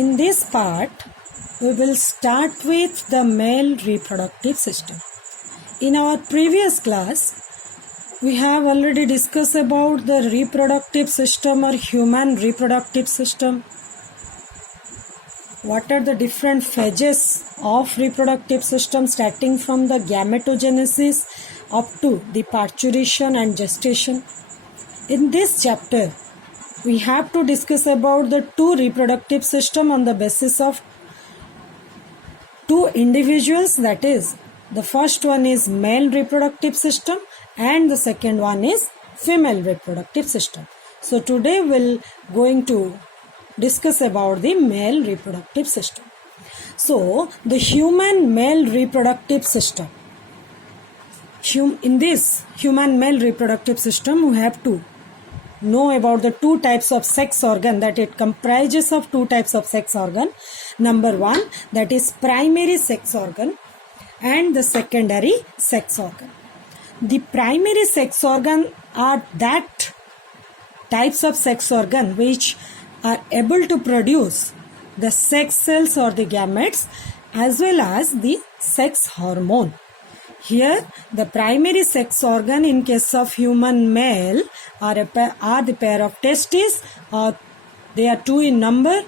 In this part, we will start with the male reproductive system. In our previous class, we have already discussed about the reproductive system or human reproductive system. What are the different phases of reproductive system starting from the gametogenesis up to the parturition and gestation. In this chapter, we have to discuss about the two reproductive system on the basis of two individuals, that is, the first one is male reproductive system and the second one is female reproductive system. So today we'll going to discuss about the male reproductive system. So the human male reproductive system. In this human male reproductive system, we have to know about the two types of sex organ, that it comprises of two types of sex organ. Number one, that is primary sex organ, and the secondary sex organ. The primary sex organ are that types of sex organ which are able to produce the sex cells or the gametes as well as the sex hormone. Here, the primary sex organ in case of human male are the pair of testes, or they are two in number,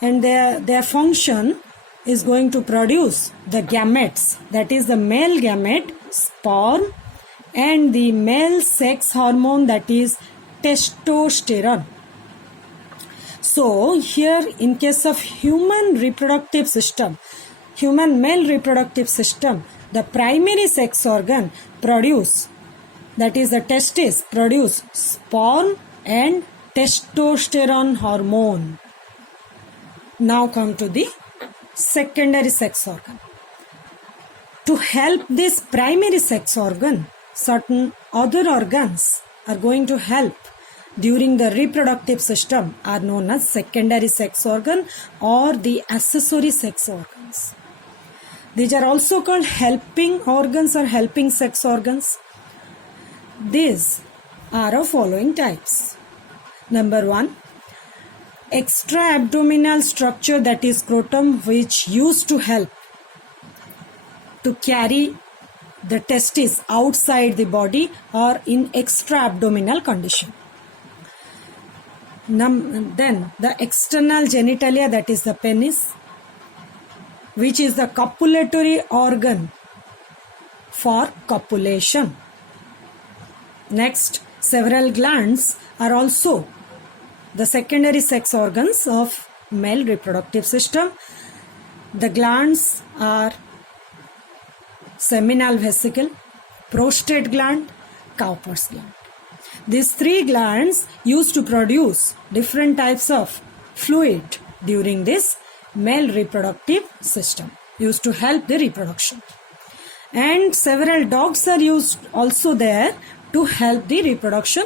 and their function is going to produce the gametes, that is the male gamete, sperm, and the male sex hormone, that is testosterone. So, here in case of human reproductive system, human male reproductive system, the primary sex organ produce, that is the testes, produce sperm and testosterone hormone. Now come to the secondary sex organ. To help this primary sex organ, certain other organs are going to help during the reproductive system are known as secondary sex organ or the accessory sex organs. These are also called helping organs or helping sex organs. These are of following types. Number one, extra abdominal structure, that is scrotum, which used to help to carry the testes outside the body or in extra abdominal condition. Then the external genitalia, that is the penis, which is the copulatory organ for copulation. Next, several glands are also the secondary sex organs of male reproductive system. The glands are seminal vesicle, prostate gland, Cowper's gland. These three glands used to produce different types of fluid during this male reproductive system, used to help the reproduction. And several ducts are used also there to help the reproduction,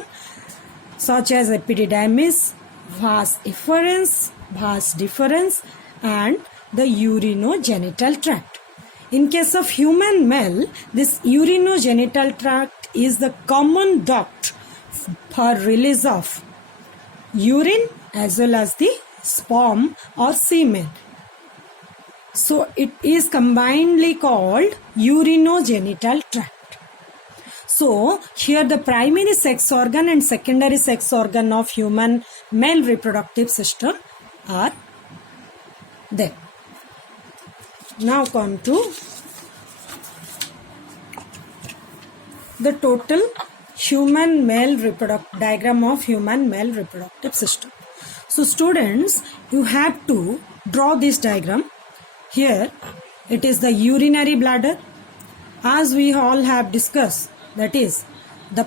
such as epididymis, vas efferens, vas deferens, and the urinogenital tract. In case of human male, this urinogenital tract is the common duct for release of urine as well as the sperm or semen. So it is combinedly called urinogenital tract. So here the primary sex organ and secondary sex organ of human male reproductive system are there. Now come to the total human male diagram of human male reproductive system. So students, you have to draw this diagram. Here it is the urinary bladder, as we all have discussed, that is the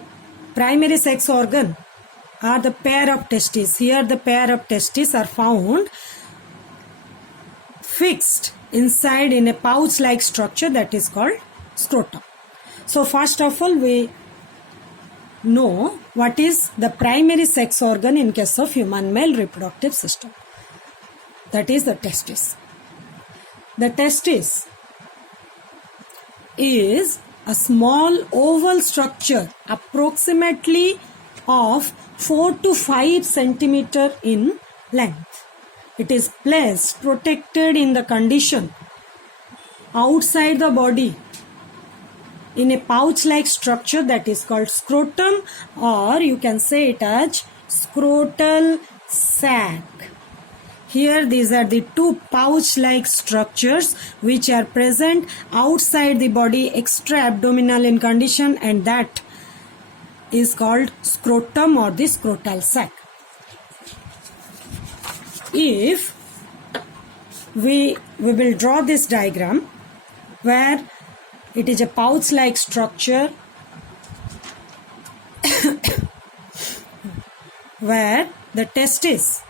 primary sex organ are the pair of testes. Here the pair of testes are found fixed inside in a pouch like structure, that is called scrotum. So first of all, we know what is the primary sex organ in case of human male reproductive system, that is the testis. The testis is a small oval structure approximately of 4 to 5 centimeter in length. It is placed protected in the condition outside the body in a pouch-like structure that is called scrotum, or you can say it as scrotal sac. Here these are the two pouch-like structures which are present outside the body, extra-abdominal in condition, and that is called scrotum or the scrotal sac. If we will draw this diagram where it is a pouch-like structure where the testis